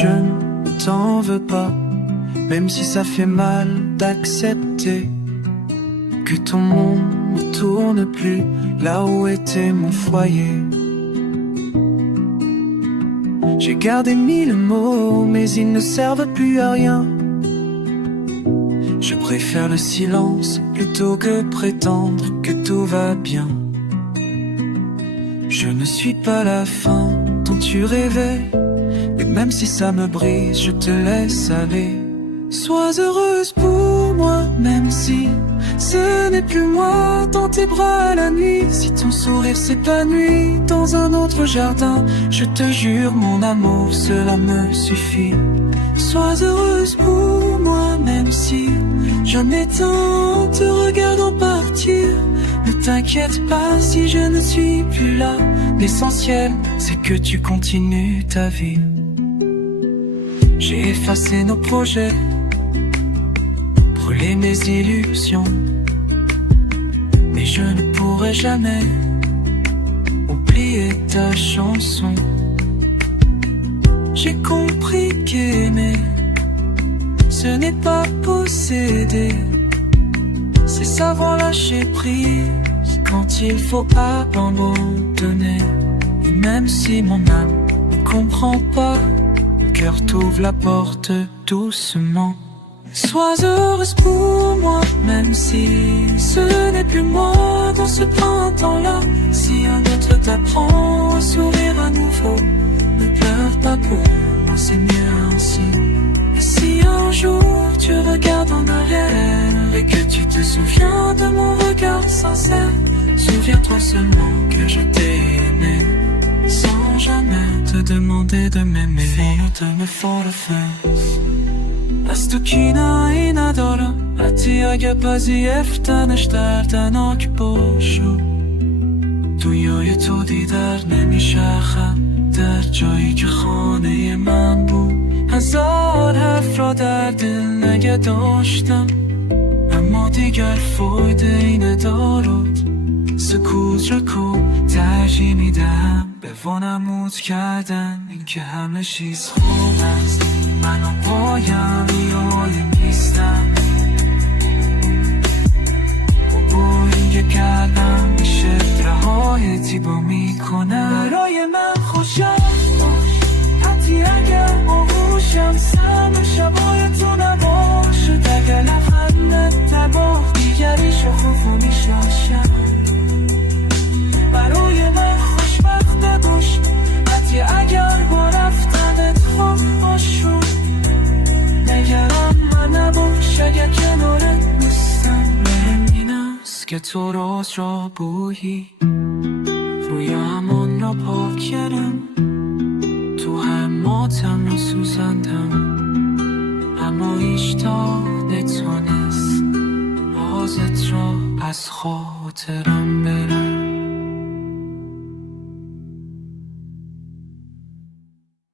je ne t'en veux pas, même si ça fait mal d'accepter que ton monde ne tourne plus là où était mon foyer. J'ai gardé 1000 mots, mais ils ne servent plus à rien. Je préfère le silence plutôt que prétendre que tout va bien. Je ne suis pas la fin dont tu rêvais, et même si ça me brise, je te laisse aller. Sois heureuse pour moi, même si ce n'est plus moi dans tes bras la nuit. Si ton sourire s'épanouit dans un autre jardin, je te jure mon amour, cela me suffit. Sois heureuse pour moi, même si j'en ai tant en te regardant partir. Ne t'inquiète pas si je ne suis plus là, l'essentiel c'est que tu continues ta vie. J'ai effacé nos projets, brûlé mes illusions, mais je ne pourrai jamais oublier ta chanson. J'ai compris qu'aimer, ce n'est pas posséder, c'est savoir lâcher prise quand il faut abandonner. Et même si mon âme ne comprend pas, le cœur t'ouvre la porte doucement. Sois heureuse pour moi, même si ce n'est plus moi dans ce printemps-là. Si un autre t'apprend à sourire à nouveau, ne pleure pas pour moi, c'est mieux ainsi. Et si un jour tu regardes en arrière et que tu te souviens de mon regard sincère, souviens-toi seulement que je t'ai aimé, sans jamais te demander de m'aimer. Fordme فارفس از تو کینایی ندارم، حتی اگه پذیرفتنش دردناک باشو. دنیای تو دیدر نمیشخم در جایی که خانه من بود. هزار حرف را در دل نگه داشتم، اما دیگر فایده ای ندارد. سکوت را کو ترجیح میدم به وانمود کردن، اینکه همه چیز خوب است. منو پایم یالی نیستم، با باری که کردم میشه رهایتی با میکنم. برای من خوشم باش، حتی اگر باهوشم سم شبای تو نباشد. اگر لبخندت نباخت دیگریشو خوفو میشاشم. برای من خوشبخت نباش، حتی اگر با رفتنت خوب باشون. نگران من نباش اگر کنارت نیستم. مهم این است که تو راز را بویی، روی همان را پاک کردم. تو هم ماتم را سوزندم، اما هیچ تا نتونست رازت را از خاطرم برم.